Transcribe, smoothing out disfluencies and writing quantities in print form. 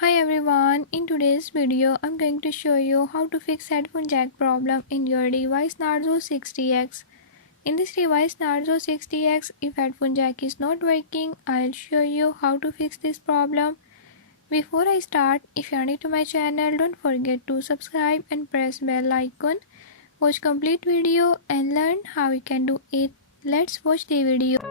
Hi everyone, in today's video I'm going to show you how to fix headphone jack problem in your device Narzo 60X. In this device Narzo 60X, if headphone jack is not working, I'll show you how to fix this problem. Before I start, if you are new to my channel, don't forget to subscribe and press bell icon. Watch complete video and learn how you can do it. Let's watch the video.